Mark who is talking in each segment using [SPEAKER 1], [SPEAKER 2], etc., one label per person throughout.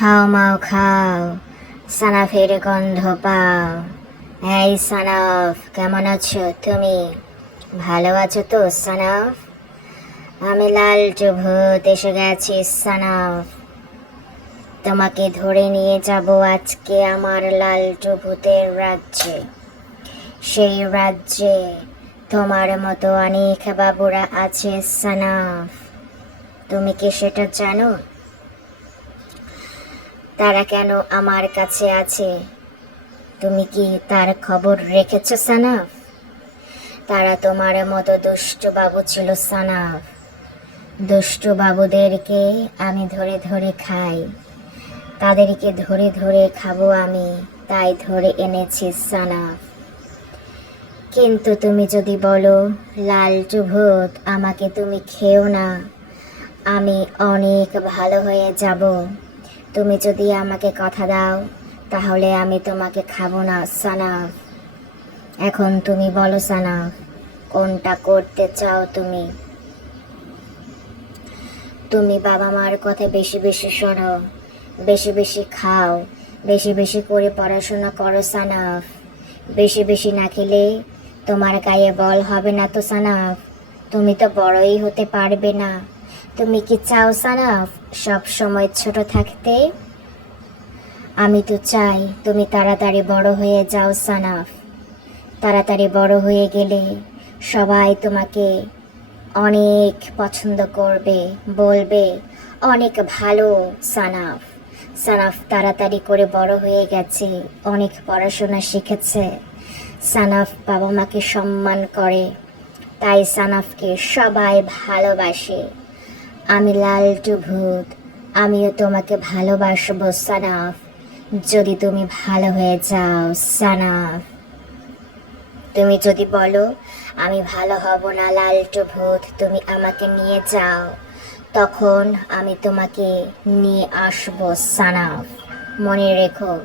[SPEAKER 1] হাও মাও, খাও। সানাফের গন্ধ পাও। এই সানাফ, কেমন আছো তুমি? ভালো আছো তো, সানাফ? আমি লাল ভূত এসে গেছি, সানাফ। তোমাকে ধরে নিয়ে যাব আজকে আমার লাল ভূতের রাজ্যে। সেই রাজ্যে তোমার মতো অনেক বাবুরা আছে, সানাফ। তুমি কি সেটা জানো? তারা কেন আমার কাছে আছে? তুমি কি তার খবর রেখেছ, সানাফ? তারা তোমার মতো দুষ্টু বাবু ছিল, সানাফ। দুষ্টু বাবুদেরকে আমি ধরে ধরে খাই। তাদেরকে ধরে ধরে খাব আমি, তাই ধরে এনেছি, সানাফ। কিন্তু তুমি যদি বলো লালটু ভূত আমাকে তুমি খেও না। আমি অনেক ভালো হয়ে যাব। তুমি যদি আমাকে কথা দাও, তাহলে আমি তোমাকে খাব না সানাফ এখন তুমি বলো সানাফ কোনটা করতে চাও তুমি? তুমি বাবা মার কথা বেশি বেশি শোনো, বেশি বেশি খাও, বেশি বেশি করে পড়াশোনা করো সানাফ বেশি বেশি না খেলে তোমার গায়ে বল হবে না তো সানাফ তুমি তো বড়ই হতে পারবে না। তুমি কি চাও সানাফ সব সময় ছোট থাকতে, আমি তো চাই তুমি তাড়াতাড়ি বড় হয়ে যাও, সানাফ। তাড়াতাড়ি বড় হয়ে গেলে সবাই তোমাকে অনেক পছন্দ করবে, বলবে, অনেক ভালো, সানাফ। সানাফ তাড়াতাড়ি করে বড় হয়ে গেছে, অনেক পড়াশোনা শিখেছে। সানাফ বাবা মাকে সম্মান করে, তাই সানাফকে সবাই ভালোবাসে। আমি লালটু ভূত। আমিও তোমাকে ভালোবাসবো, সানাফ। যদি তুমি ভালো হয়ে যাও, সানাফ। তুমি যদি বলো, আমি ভালো হব না, লালটু ভূত, তুমি আমাকে নিয়ে যাও। তখন আমি তোমাকে নিয়ে আসব, সানাফ। মনে রেখো,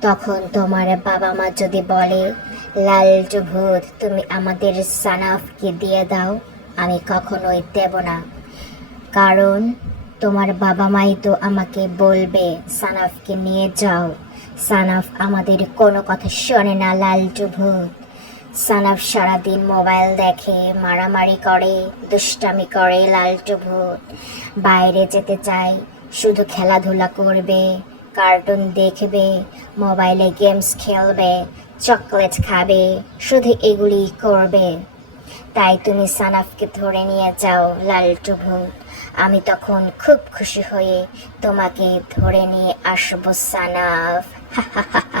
[SPEAKER 1] তখন তোমার বাবা মা যদি বলে, লালটু ভূত, তুমি আমাদের সানাফকে দিয়ে দাও, আমি কখনোই দেব না। কারণ তোমার বাবা মাই তো আমাকে বলবে, সানাফকে নিয়ে যাও। সানাফ আমাদের কোনো কথা শোনে না লালটু ভূত সানাফ সারাদিন মোবাইল দেখে, মারামারি করে, দুষ্টামি করে লালটু ভূত বাইরে যেতে চায়, শুধু খেলাধুলা করবে, কার্টুন দেখবে, মোবাইলে গেমস খেলবে, চকলেট খাবে, শুধু এগুলি করবে। তাই তুমি সানাফকে ধরে নিয়ে যাও, লালটু ভুল আমি তখন খুব খুশি হয়ে তোমাকে ধরে নিয়ে আসব সানাফ।